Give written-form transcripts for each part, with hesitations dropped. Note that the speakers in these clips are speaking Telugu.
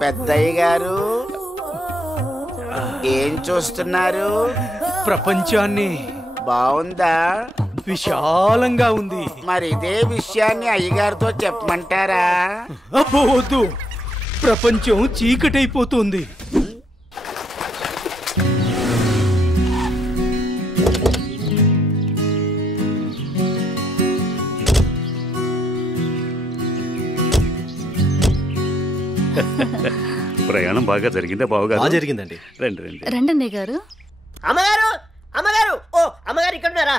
పెద్దయ్య గారు ఏం చూస్తున్నారు? ప్రపంచాన్ని. బాగుందా? విశాలంగా ఉంది. మరి ఇదే విషయాన్ని అయ్యగారితో చెప్పమంటారా? అబ్బో వద్దు, ప్రపంచం చీకటైపోతుంది. ప్రయాణం బాగా జరిగిందా బావగారు? జరిగిందండి. రండి రండి. రండి గారు. అమ్మగారు, అమ్మగారు, ఓ అమ్మగారు ఇక్కడ ఉన్నారా?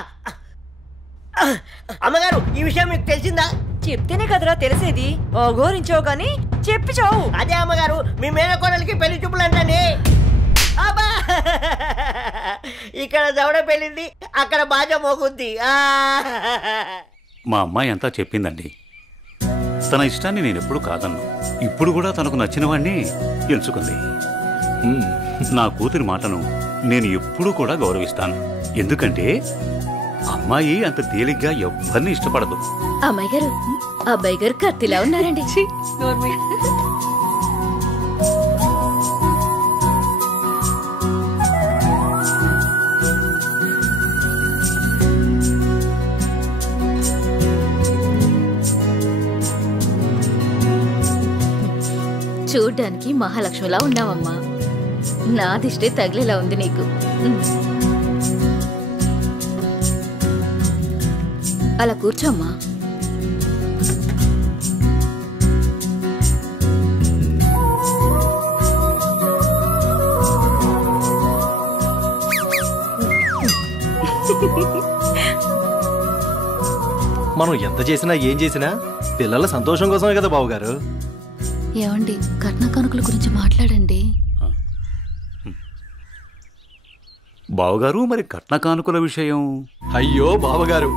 అమ్మగారు, ఈ విషయం మీకు తెలిసిందా? చెప్తేనే కదరా తెలిసేది. గోరించావు కానీ చెప్పి చావు. అదే అమ్మగారు, మీ మేనకోడలికి పెళ్లి చూపులు అంటండి. అబ్బా, ఇక్కడ దవడ పెళ్ళింది, అక్కడ బాజ మోగుద్ది. మా అమ్మాయి అంతా చెప్పిందండి. తన ఇష్టాన్ని నేను ఎప్పుడు కాదన్నా. ఇప్పుడు కూడా తనకు నచ్చిన వాడిని ఎంచుకుంది. నా కూతురి మాటను నేను ఎప్పుడూ కూడా గౌరవిస్తాను. ఎందుకంటే అమ్మాయి అంత తేలిగ్గా ఎవ్వరిని ఇష్టపడదు. అమ్మాయి గారు, అబ్బాయి గారు కత్తిలా ఉన్నారండి. చూడ్డానికి మహాలక్ష్మిలా ఉన్నావమ్మా. నా దిష్టే తగిలేలా ఉంది నీకు. అలా కూర్చోమ్మా. మనం ఎంత చేసినా ఏం చేసినా పిల్లల సంతోషం కోసమే కదా బావగారు. ఏమండి, కట్న కానుకల గురించి మాట్లాడండి. బావగారు, మరి కట్న కానుకల విషయం? అయ్యో బావగారు,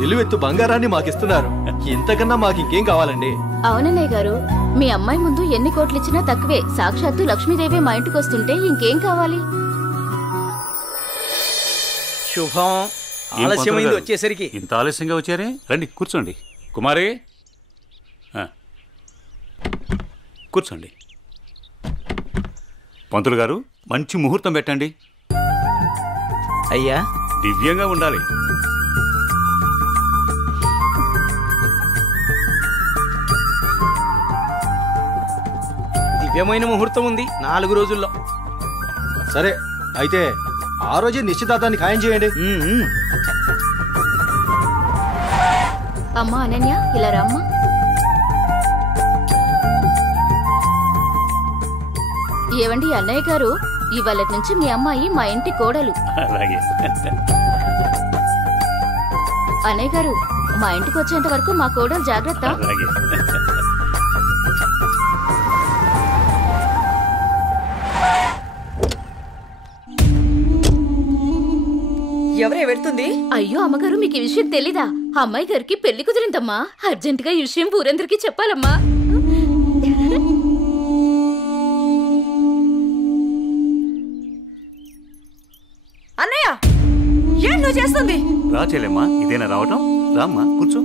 నిలువెత్తు బంగారాన్ని మాకిస్తున్నారు. ఇంతకన్నా మాకు ఇంకేం కావాలండి? అవునన్నయ్య గారు, మీ అమ్మాయి ముందు ఎన్ని కోట్లు ఇచ్చినా తక్కువే. సాక్షాత్తు లక్ష్మీదేవి మా ఇంటికి వస్తుంటే ఇంకేం కావాలి? శుభం. ఆలస్యమైంది వచ్చేసరికి. ఇంత ఆలస్యంగా వచ్చారే? రండి కూర్చోండి. కుమారి కూర్చోండి. పంతులు గారు, మంచి ముహూర్తం పెట్టండి. అయ్యా, దివ్యంగా ఉండాలి. దివ్యమైన ముహూర్తం ఉంది 4 రోజుల్లో. సరే అయితే ఆ రోజే నిశ్చితార్థాన్ని ఖాయం చేయండి. అమ్మా అనన్య, ఇలా రామ్మా. ఏవండి అన్నయ్య గారు, ఇవాళ నుంచి మీ అమ్మాయి మా ఇంటి కోడలు. అలాగే. అన్నయ్య గారు, మా ఇంటికి వచ్చేంత వరకు మా కోడలు జాగ్రత్త. అలాగే. ఎవరే వెళ్తుంది? అయ్యో అమ్మగారు, మీకు ఈ విషయం తెలీదా? అమ్మాయి గారికి పెళ్లి కుదిరిందమ్మా. అర్జెంటుగా ఈ విషయం ఊరందరికీ చెప్పాలమ్మా. అన్నయ్య, ఏం నువ్వు చేస్తుంది? రా చెల్లెమ్మా, ఇదేనా రావటం? రామ్మా కూర్చో.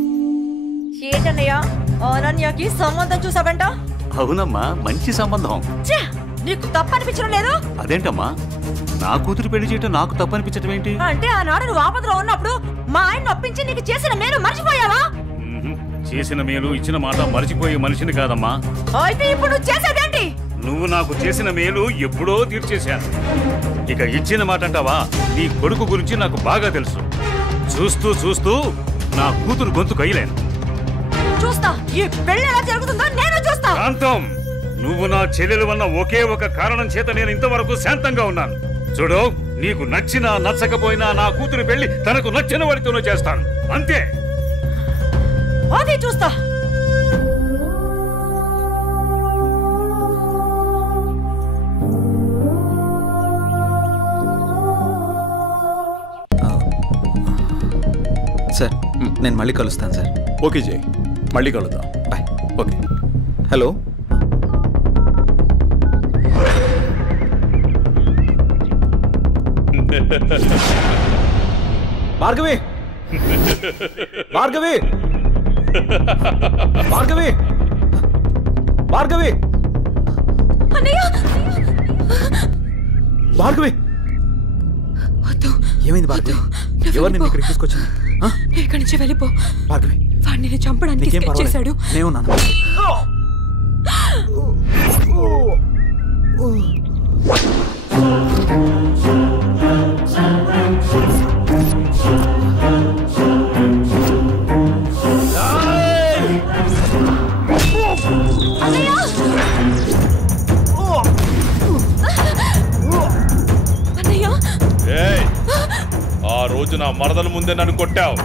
ఏంటన్నయ్య, అనన్యకి సంబంధం చూసావంట? అవునమ్మా, మంచి సంబంధం. నీకు తప్పనిపించడం లేదు? అదేంటమ్మా, నా కూతురు పెళ్లి చేయటం నాకు తప్పనిపించటం ఏంటి? అంటే ఆనాడు నువ్వు ఆపదలో ఉన్నప్పుడు మా ఆయన ఒప్పించి నీకు చేసిన మేలు మర్చిపోయావా? చేసిన మేలు ఇచ్చిన మాట మర్చిపోయే మనిషిని కాదమ్మా. అయితే ఇప్పుడు నువ్వు చేసేదేంటి? నువ్వు నాకు చేసిన మేలు ఎప్పుడో తీర్చేశాను. ఇక ఇచ్చిన మాట అంటావా? నీ కొడుకు గురించి నాకు బాగా తెలుసు. చూస్తూ చూస్తూ నా కూతురు గొంతు కయ్యలేను. చూస్తా, ఈ పెళ్లి ఎలా జరుగుతుందో నేను చూస్తా. శాంతం, నువ్వు నా చెల్లెలు వల్ల ఒకే ఒక కారణం చేత నేను ఇంతవరకు శాంతంగా ఉన్నాను. చూడు, నీకు నచ్చినా నచ్చకపోయినా నా కూతురు పెళ్లి తనకు నచ్చిన వాడితోనే చేస్తాను, అంతే. అది చూస్తా. సార్, నేను మళ్ళీ కలుస్తాను సార్. ఓకే జై, మళ్ళీ కలుద్దాం. Bye. Okay. Hello, Bhargavi Bhargavi Bhargavi Bhargavi Bhargavi ఏమైంది భార్గవి? ఎవరు నిన్ను ఇక్కడికి తీసుకొచ్చింది? ఇక్కడి నుంచి వెళ్ళిపో భార్గవి, వాడిని నేను చంపడానికి స్కెచ్ చేశాడు. నేనున్నాను. ఆ రోజు నా మరదల ముందే నన్ను కొట్టావు.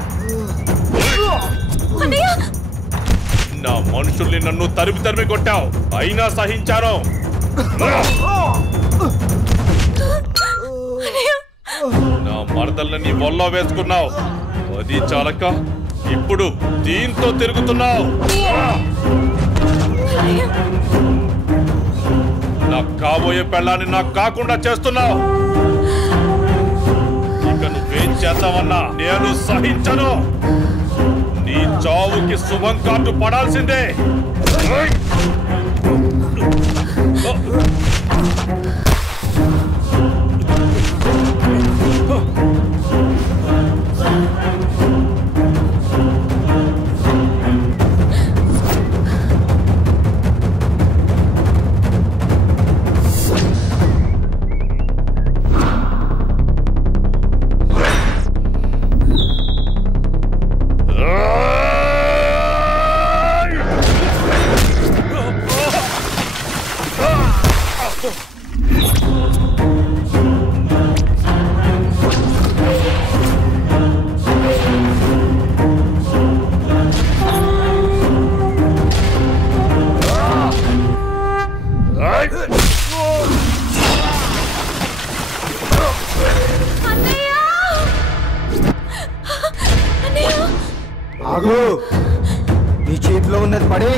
నా మనుషుల్ని నన్ను తరిమి తరిమి కొట్టావు, అయినా సహించాను. నా మరదల్ని నీ వల్ల వేసుకున్నావు, అది చాలక ఇప్పుడు దీంతో తిరుగుతున్నావు. నాకు కాబోయే పెళ్ళాన్ని నాకు కాకుండా చేస్తున్నావు. ఇక నువ్వేం చేద్దామన్నా నేను సహించను. నీ చావుకి శుభం కార్డు పడాల్సిందే. నీ చేతిలో ఉన్నది పడే.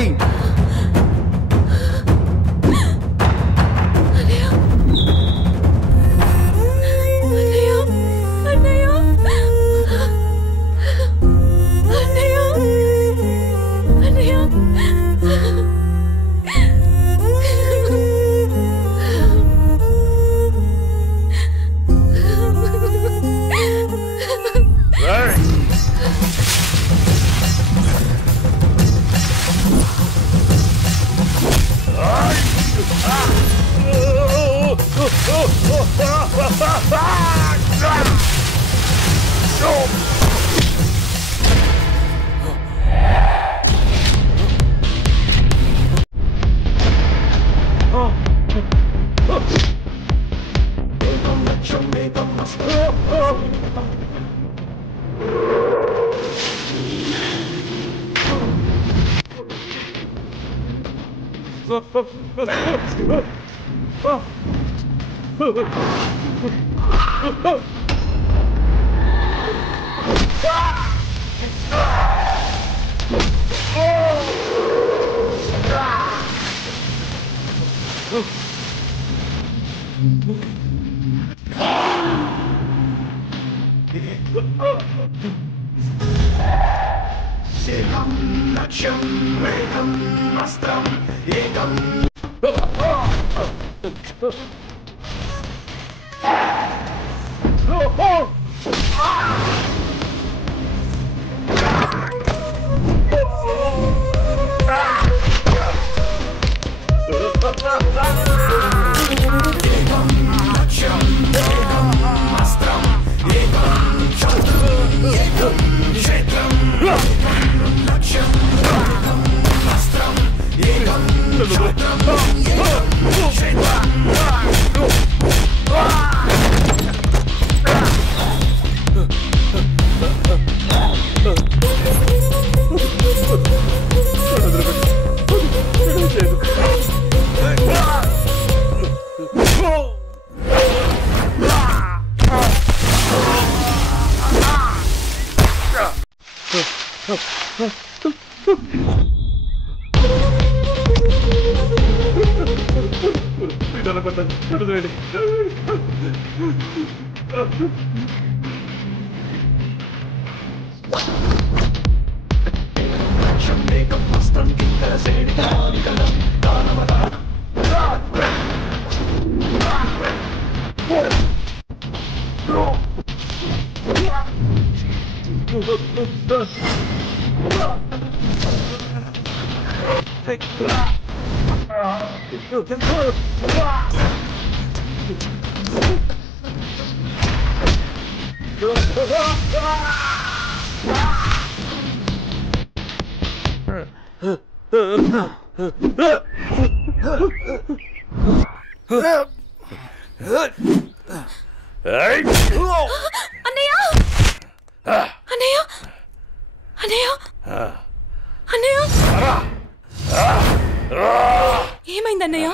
ఏమైందన్నయ్య?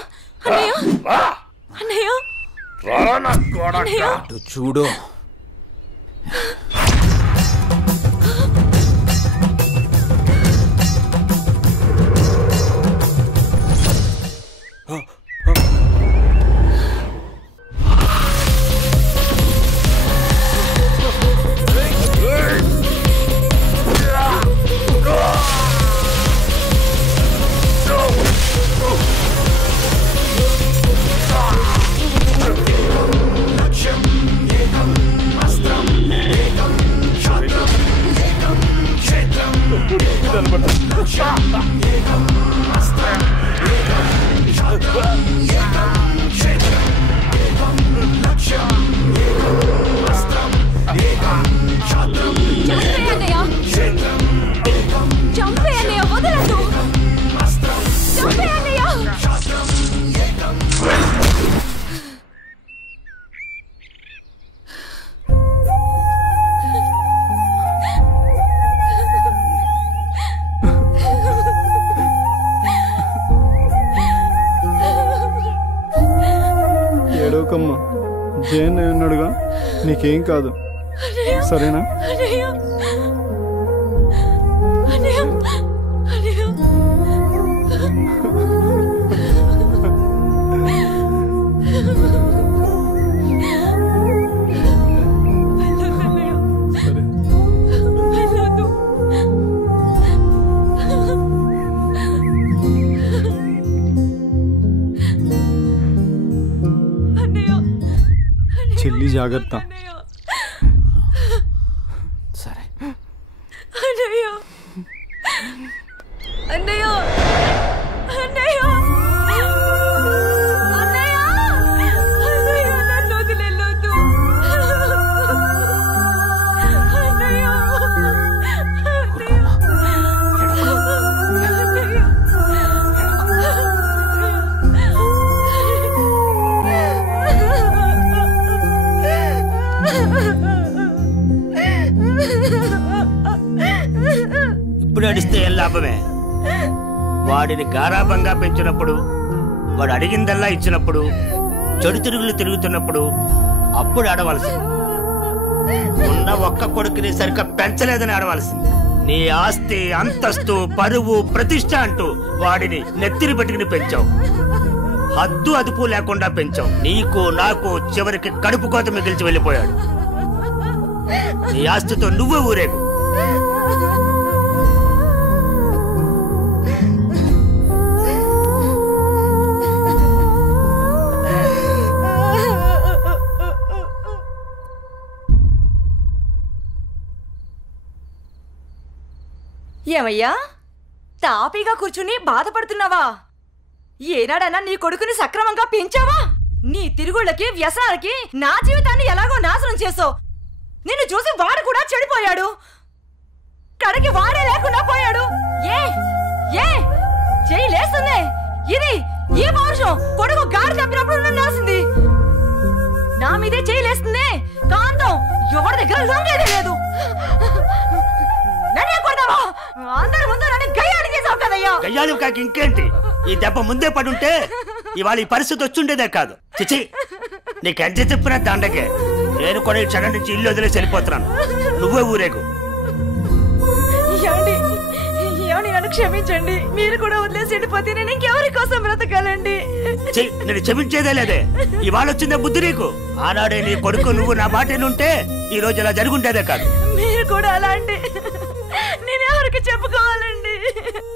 అన్నయ్య అన్నయ్య చూడు ఏడవకమ్మా, జయన్ ఉన్నాడుగా, నీకేం కాదు, సరేనా? చెల్లి జాగ్రత్త. సరే అన్నయ్య అన్నయ్య అన్నయ్య అన్నయ్య అన్నయ్య నన్ను వదిలేయొద్దు అన్నయ్య ఇప్పుడు అడిస్తే ఏం లాభమే? వాడిని గారాబంగా పెంచినప్పుడు, వాడు అడిగిందల్లా ఇచ్చినప్పుడు, చెడు తిరుగులు తిరుగుతున్నప్పుడు అప్పుడు ఆడవలసింది. ఉన్న ఒక్క కొడుకుని సరిగ్గా పెంచలేదని ఆడవలసింది. నీ ఆస్తి, అంతస్తు, పరువు, ప్రతిష్ట అంటూ వాడిని నెత్తిని పెట్టుకుని పెంచావు. హద్దు అదుపు లేకుండా పెంచావు. నీకు నాకు చివరికి కడుపు కోత మిగిల్చి వెళ్ళిపోయాడు. నీ ఆస్తితో నువ్వే ఊరేగు. ఏమయ్యా, తాపీగా కూర్చుని బాధపడుతున్నావా? ఏనాడన్నా నీ కొడుకుని సక్రమంగా పెంచావా? నీ తిరుగుళ్ళకి, వ్యసనాలకి నా జీవితాన్ని ఎలాగో నాశనం చేసావు. నిన్ను చూసి వాడు కూడా చెడిపోయాడు. కడకి వాడే లేకుండా పోయాడు. ఏ ఏ చెయ్యి లేస్తుంది. ఇది ఈ పౌరుషం కొడుకు గాడి తప్పినప్పుడు ఉండాల్సింది. నా మీదే చెయ్యి లేస్తుంది. కాంతం ఎవరి దగ్గర లొంగేదే లేదు. అందరి ముందు నన్ను గయ్యాడి చేసావు కదయ్యా. గయ్యాడి కాకి ఇంకేంటి? ఈ దెబ్బ ముందే పడుంటే ఇవాళ ఈ పరిస్థితి వచ్చుండేదే కాదు. చిచి, నీకెంత చెప్పిన దండకే. నేను కూడా ఈ క్షణం నుంచి ఇల్లు వదిలేసి వెళ్ళిపోతున్నాను. నువ్వే ఊరేగు. ఏమండి నన్ను క్షమించండి. మీరు కూడా వదిలేసి వెళ్ళిపోతే నేను ఇంకెవరి కోసం బ్రతకాలండి? నేను క్షమించేదే లేదే. ఇవాళ వచ్చిందే బుద్ధి నీకు. ఆనాడే నీ కొడుకు నువ్వు నా మాట ఉంటే ఈ రోజు ఇలా జరుగుంటేదే కాదు. మీరు కూడా అలా అంటే నేను ఎవరికి చెప్పుకోవాలండి?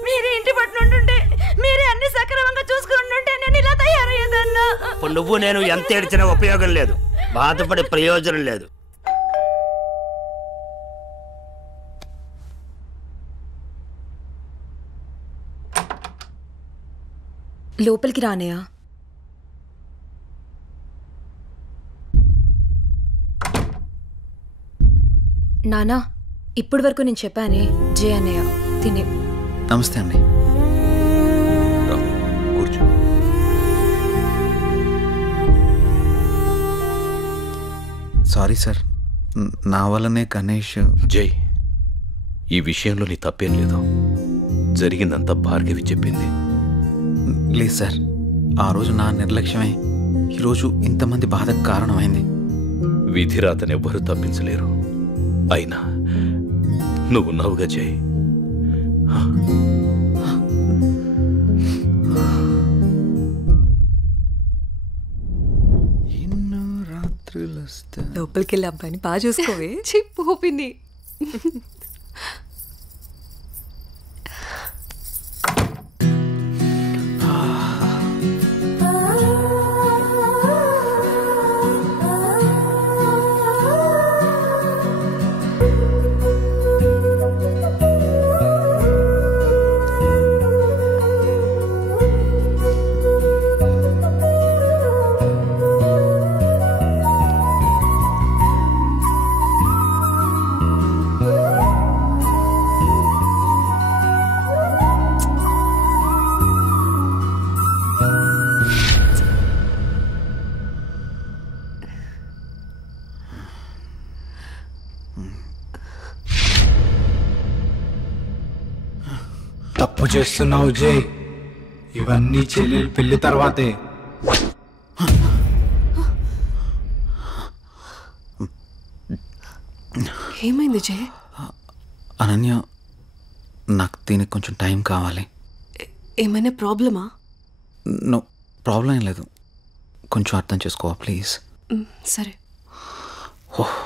మీరు ఇంటి పట్టునుంటుంటే, మీరే అన్ని సక్రమంగా చూసుకుంటుంటే నేను ఇలా తయారయ్యేదన్నా. ఇప్పుడు నువ్వు నేను ఎంత ఏడ్చినా ఉపయోగం లేదు, బాధపడే ప్రయోజనం లేదు. లోపలికి రానయ్యా. నానా, ఇప్పటి వరకు నేను చెప్పానే జే అన్నయ్య తినే. నమస్తే అండి. కూర్చో. సారీ సార్, నా వల్లనే గణేష్. జై, ఈ విషయంలో నీ తప్పేం లేదు. జరిగిందంతా భార్గవి చెప్పింది. లేదు సార్, ఆ రోజు నా నిర్లక్ష్యమే ఈరోజు ఇంతమంది బాధకు కారణమైంది. విధిరాతనెవ్వరూ తప్పించలేరు. అయినా నువ్వున్నావుగా జై. ఎన్నో రాత్రులు లోపలికి వెళ్ళి అబ్బాయిని బాగా చూసుకోవే. చిప్పోపింది. తప్పు చేస్తున్నావు జై. ఇవన్నీ చెల్లెలు పెళ్లి తర్వాతే. ఏమైంది జై? అనన్య, నాకు దీనికి కొంచెం టైం కావాలి. ఏమైనా ప్రాబ్లమా? నో ప్రాబ్లం ఏం లేదు, కొంచెం అర్థం చేసుకోవా ప్లీజ్. సరే. ఓహ్